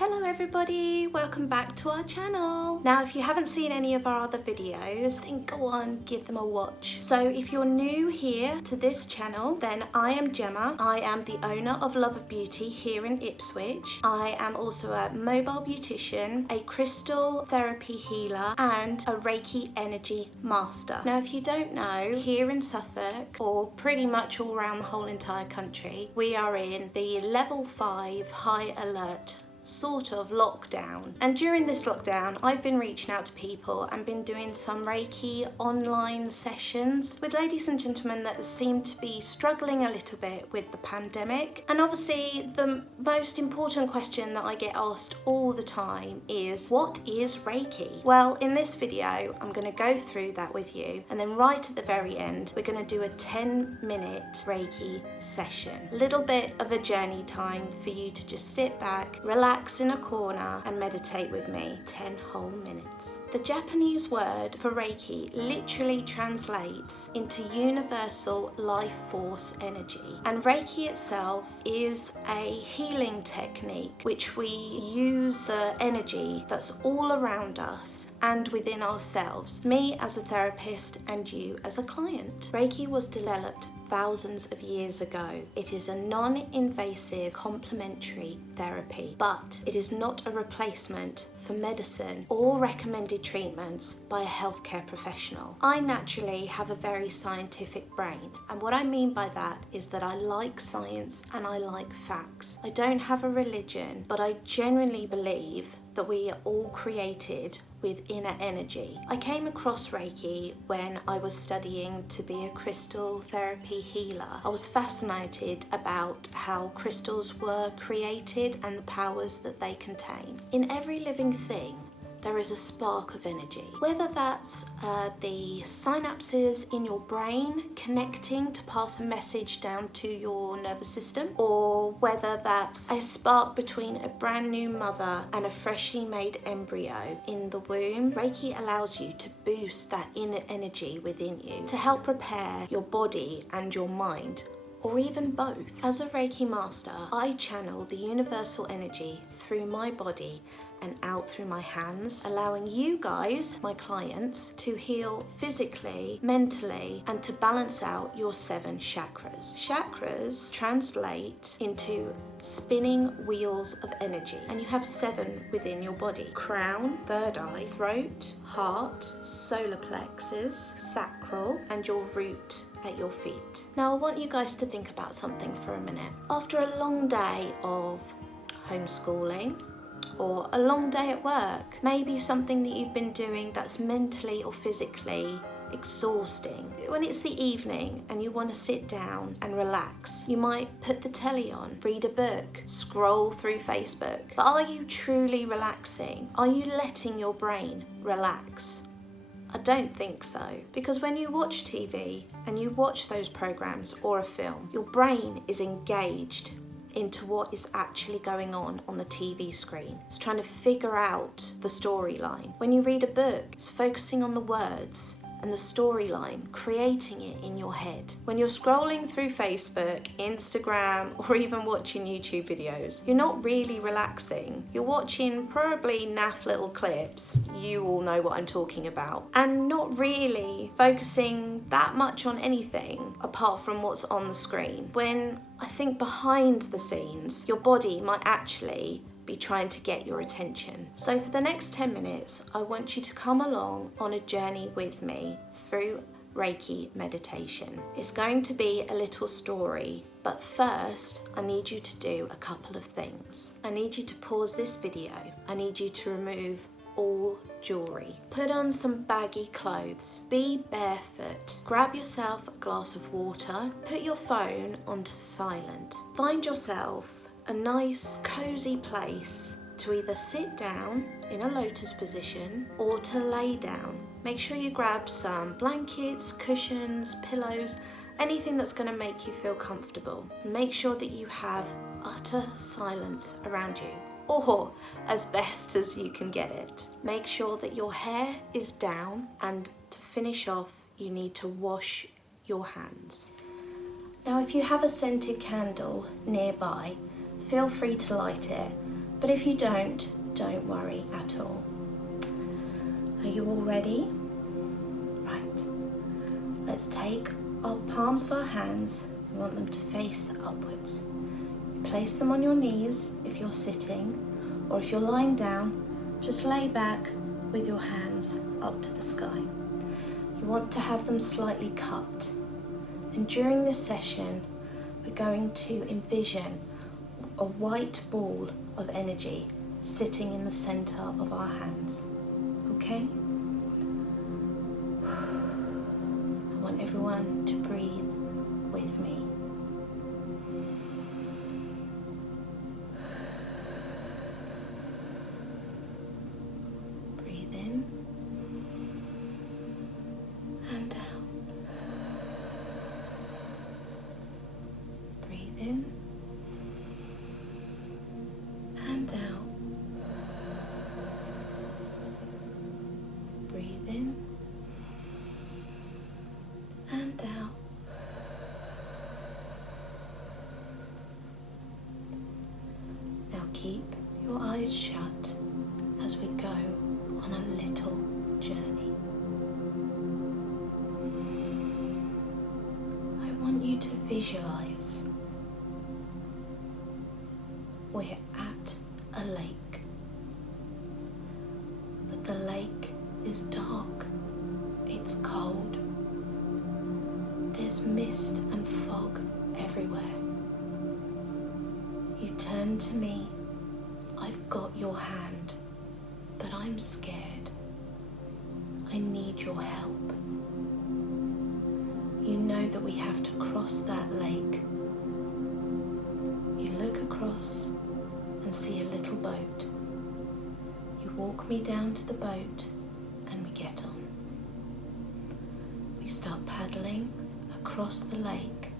Hello everybody, welcome back to our channel. Now if you haven't seen any of our other videos, then go on, give them a watch. So if you're new here to this channel, then I am Gemma. I am the owner of Love of Beauty here in Ipswich. I am also a mobile beautician, a crystal therapy healer and a Reiki energy master. Now if you don't know, here in Suffolk, or pretty much all around the whole entire country, we are in the level 5 high alert sort of lockdown, and during this lockdown I've been reaching out to people and been doing some Reiki online sessions with ladies and gentlemen that seem to be struggling a little bit with the pandemic. And obviously the most important question that I get asked all the time is, what is Reiki? Well, in this video I'm going to go through that with you, and then right at the very end we're going to do a 10-minute Reiki session. A little bit of a journey time for you to just sit back, relax in a corner and meditate with me 10 whole minutes. The Japanese word for Reiki literally translates into universal life force energy, and Reiki itself is a healing technique which we use the energy that's all around us and within ourselves, me as a therapist and you as a client. Reiki was developed thousands of years ago. It is a non-invasive complementary therapy, but it is not a replacement for medicine or recommended treatments by a healthcare professional. I naturally have a very scientific brain, and what I mean by that is that I like science and I like facts. I don't have a religion, but I genuinely believe that we are all created with inner energy. I came across Reiki when I was studying to be a crystal therapy healer. I was fascinated about how crystals were created and the powers that they contain. In every living thing, there is a spark of energy. Whether that's the synapses in your brain connecting to pass a message down to your nervous system, or whether that's a spark between a brand new mother and a freshly made embryo in the womb, Reiki allows you to boost that inner energy within you to help prepare your body and your mind, or even both. As a Reiki master, I channel the universal energy through my body and out through my hands, allowing you guys, my clients, to heal physically, mentally, and to balance out your 7 chakras. Chakras translate into spinning wheels of energy, and you have 7 within your body: crown, third eye, throat, heart, solar plexus, sacral, and your root at your feet. Now I want you guys to think about something for a minute. After a long day of homeschooling, or a long day at work, maybe something that you've been doing that's mentally or physically exhausting. When it's the evening and you want to sit down and relax, you might put the telly on, read a book, scroll through Facebook. But are you truly relaxing? Are you letting your brain relax? I don't think so, because when you watch TV and you watch those programs or a film, your brain is engaged into what is actually going on the TV screen. It's trying to figure out the storyline. When you read a book, it's focusing on the words and the storyline, creating it in your head. When you're scrolling through Facebook, Instagram, or even watching YouTube videos, you're not really relaxing. You're watching probably naff little clips, you all know what I'm talking about, and not really focusing that much on anything apart from what's on the screen. When I think behind the scenes, your body might actually be trying to get your attention. So for the next 10 minutes, I want you to come along on a journey with me through Reiki meditation. It's going to be a little story, but first I need you to do a couple of things. I need you to pause this video. I need you to remove all jewelry. Put on some baggy clothes. Be barefoot. Grab yourself a glass of water. Put your phone onto silent. Find yourself a nice cozy place to either sit down in a lotus position or to lay down. Make sure you grab some blankets, cushions, pillows, anything that's going to make you feel comfortable. Make sure that you have utter silence around you, or as best as you can get it. Make sure that your hair is down, and to finish off you need to wash your hands. Now if you have a scented candle nearby, feel free to light it, But if you don't worry at all. Are you all ready? Right. Let's take our palms of our hands. We want them to face upwards. Place them on your knees if you're sitting, or if you're lying down, just lay back with your hands up to the sky. You want to have them slightly cupped. And during this session, we're going to envision a white ball of energy sitting in the center of our hands. Okay? I want everyone to breathe with me. Breathe in and out. Breathe in and out. Breathe in and out. Now keep your eyes shut as we go on a little journey. I want you to visualize we're at a lake, but the lake is dark, it's cold, there's mist and fog everywhere. You turn to me, I've got your hand, but I'm scared. I need your help. You know that we have to cross that lake. You look across and see a little boat. You walk me down to the boat and we get on. We start paddling across the lake.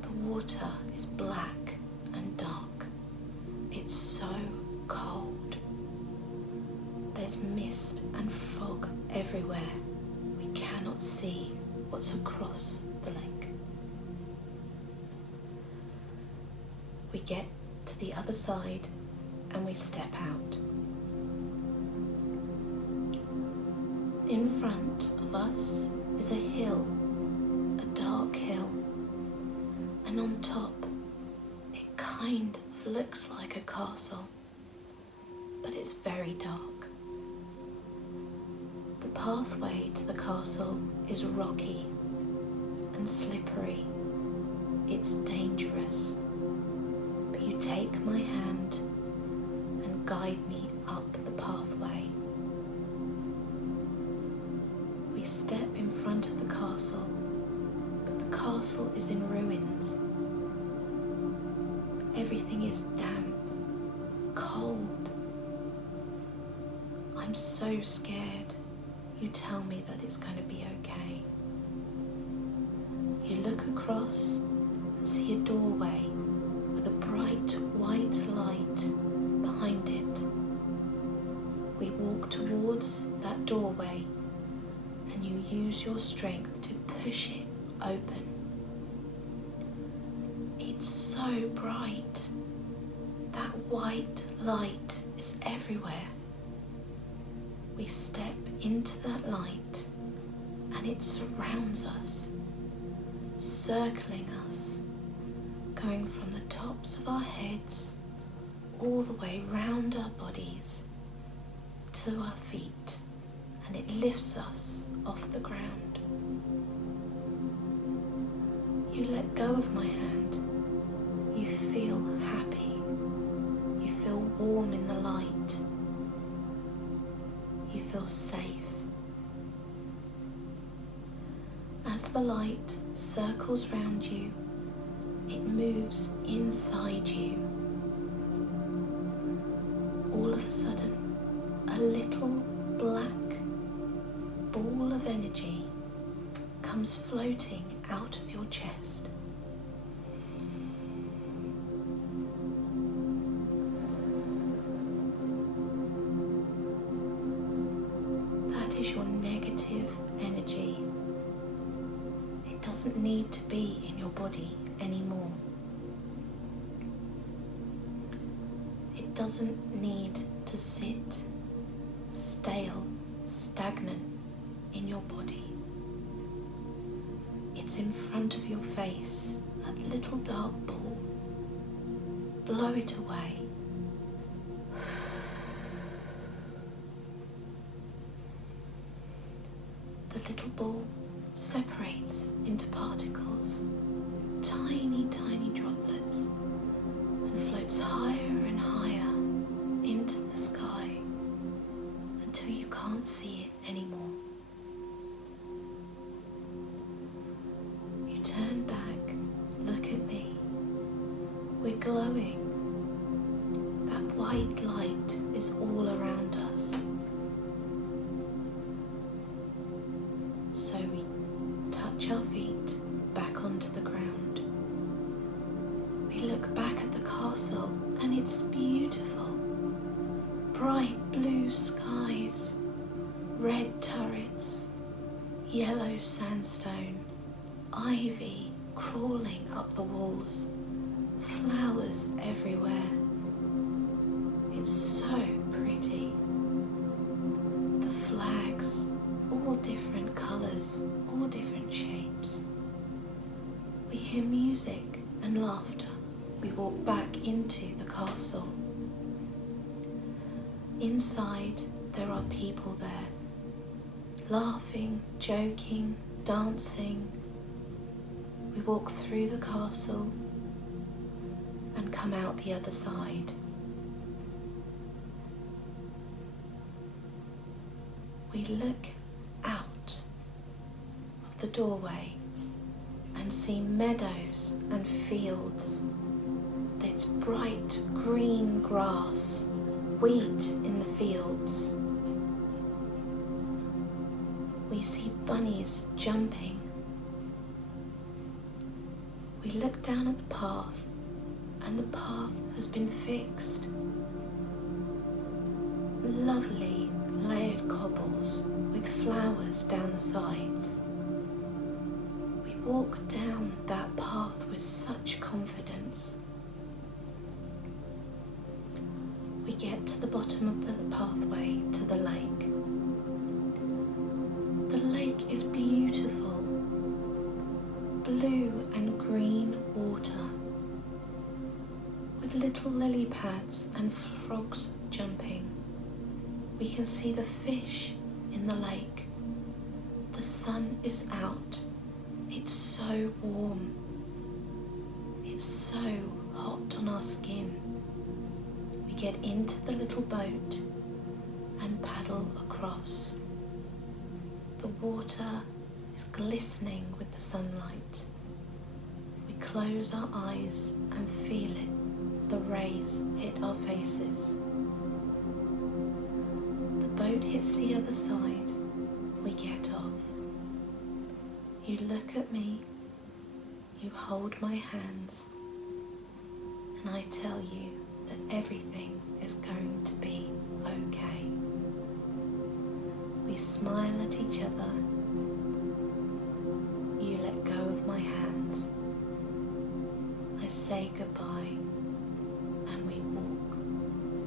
The water is black and dark. It's so cold. There's mist and fog everywhere. We cannot see what's across the lake. We get to the other side and we step out. In front of us is a hill, a dark hill, and on top it kind of looks like a castle, but it's very dark. The pathway to the castle is rocky and slippery. It's dangerous. But you take my hand and guide me up the pathway. We step in front of the castle, but the castle is in ruins. Everything is damp, cold. I'm so scared. You tell me that it's going to be okay. You look across and see a doorway with a bright white light behind it. We walk towards that doorway and you use your strength to push it open. It's so bright. That white light is everywhere. We step into that light and it surrounds us, circling us, going from the tops of our heads all the way round our bodies to our feet, and it lifts us off the ground. You let go of my hand. You feel happy. You feel warm in the light. You feel safe. As the light circles round you, it moves inside you. All of a sudden, a little black ball of energy comes floating out of your chest. That is your negative energy. It doesn't need to be in your body anymore. It It doesn't need to sit stale, stagnant in your body. It's in front of your face, that little dark ball. Blow it away. The little ball separates into particles, tiny, tiny droplets, and floats higher and higher into the sky until you can't see it anymore. You turn back, look at me. We're glowing. That white light is all around us. So we touch our feet back onto the ground. We look back at the castle and it's beautiful. Bright blue skies, red turrets, yellow sandstone, ivy crawling up the walls, flowers everywhere. It's so pretty. The flags, all different colours, all different shapes. We hear music and laughter. We walk back into the castle. Inside, there are people there, laughing, joking, dancing. We walk through the castle and come out the other side. We look out of the doorway and see meadows and fields. There's bright green grass, wheat in the fields. We see bunnies jumping. We look down at the path, and the path has been fixed. Lovely layered cobbles with flowers down the sides. We walk down that path with such confidence. We get to the bottom of the pathway to the lake. The lake is beautiful. Blue and green water with little lily pads and frogs jumping. We can see the fish in the lake. The sun is out. It's so warm. It's so hot on our skin. We get into the little boat and paddle across. The water is glistening with the sunlight. We close our eyes and feel it. The rays hit our faces. The boat hits the other side. We get off. You look at me. You hold my hands. And I tell you that everything is going to be okay. We smile at each other. You let go of my hands. I say goodbye, and we walk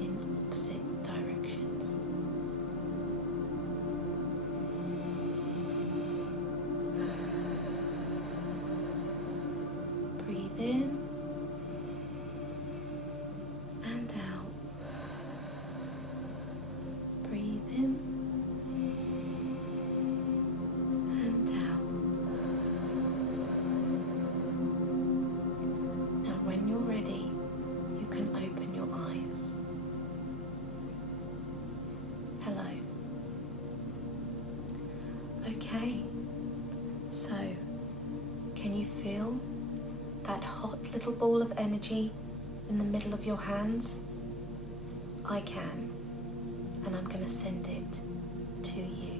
in opposite directions. Breathe in and out. Breathe in and out. Now when you're ready, you can open your eyes. Hello. Okay, so can you feel that hot little ball of energy in the middle of your hands? I can, and I'm going to send it to you.